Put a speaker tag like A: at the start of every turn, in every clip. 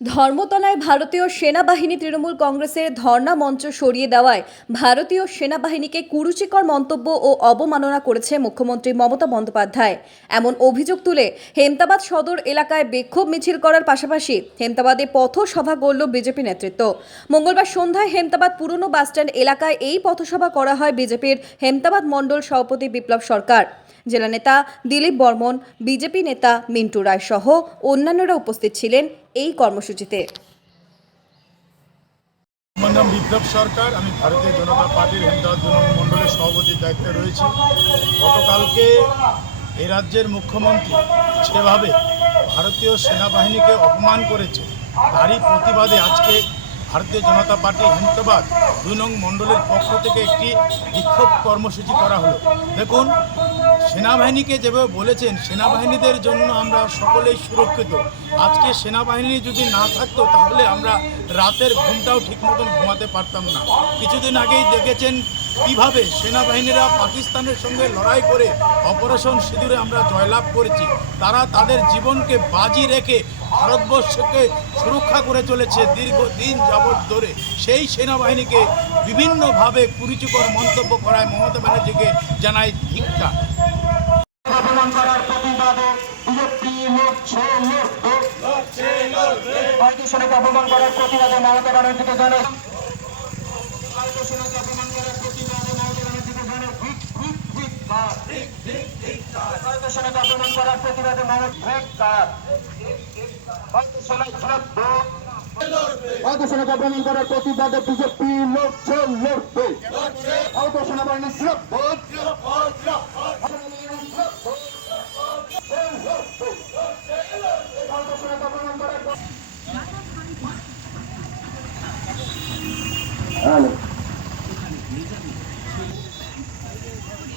A: ধর্মতলায় ভারতীয় সেনাবাহিনী তৃণমূল কংগ্রেসের ধর্ণা মঞ্চ সরিয়ে দেওয়ায় ভারতীয় সেনাবাহিনীকে কুরুচিকর মন্তব্য ও অবমাননা করেছে মুখ্যমন্ত্রী মমতা বন্দ্যোপাধ্যায়। এমন অভিযোগ তুলে হেমতাবাদ সদর এলাকায় বিক্ষোভ মিছিল করার পাশাপাশি হেমতাবাদে পথসভা করল বিজেপি নেতৃত্ব। মঙ্গলবার সন্ধ্যায় হেমতাবাদ পুরনো বাসস্ট্যান্ড এলাকায় এই পথসভা করা হয় বিজেপির হেমতাবাদ মণ্ডল সভাপতি বিপ্লব সরকার। জেলা নেতা দিলীপ বর্মন, বিজেপি নেতা মিন্টু রায় সহ অন্যান্যরা উপস্থিত ছিলেন এই কর্মসূচিতে।
B: আমার নাম বিপ্লব সরকার, আমি ভারতীয় জনতা পার্টির হেমদাবাদ মণ্ডলের সভাপতির দায়িত্বে রয়েছি। গতকালকে এ রাজ্যের মুখ্যমন্ত্রী যেভাবে ভারতীয় সেনাবাহিনীকে অপমান করেছে, তারই প্রতিবাদে আজকে ভারতীয় জনতা পার্টি হেমদাবাদ দুই নং মণ্ডলের পক্ষ থেকে একটি বিক্ষোভ কর্মসূচি করা হলো। দেখুন, সেনাবাহিনীকে যেভাবে বলেছেন, সেনাবাহিনীদের জন্য আমরা সকলেই সুরক্ষিত। আজকে সেনাবাহিনী যদি না থাকতো, তাহলে আমরা রাতের ঘুমটাও ঠিক মতন ঘুমাতে পারতাম না। কিছুদিন আগেই দেখেছেন কীভাবে সেনাবাহিনীরা পাকিস্তানের সঙ্গে লড়াই করে অপারেশন সিঁদুরে আমরা জয়লাভ করেছি, তারা তাদের জীবনকে বাজি রেখে ভারতবর্ষকে সুরক্ষা করে চলেছে দীর্ঘদিন যাবৎ ধরে। সেই সেনাবাহিনীকে বিভিন্নভাবে কুরুচিকর মন্তব্য করায় মমতা ব্যানার্জিকে জানায়
C: অপমান করার প্রতিবাদে অপমান করার প্রতিবাদে মমতা ব্যানার্জিকে জানাই ভারতীয় সেনাকে অপমান করার প্রতিবাদে মমতা ব্যানার্জিকে জানাই ভিক ভিক ভিক সেনাকে অপমান করার প্রতিবাদে অপমান করার প্রতিবাদে বিজেপি লড়ছে লড়বে।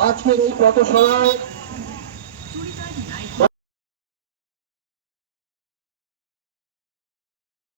C: আজকের এই পথসভায়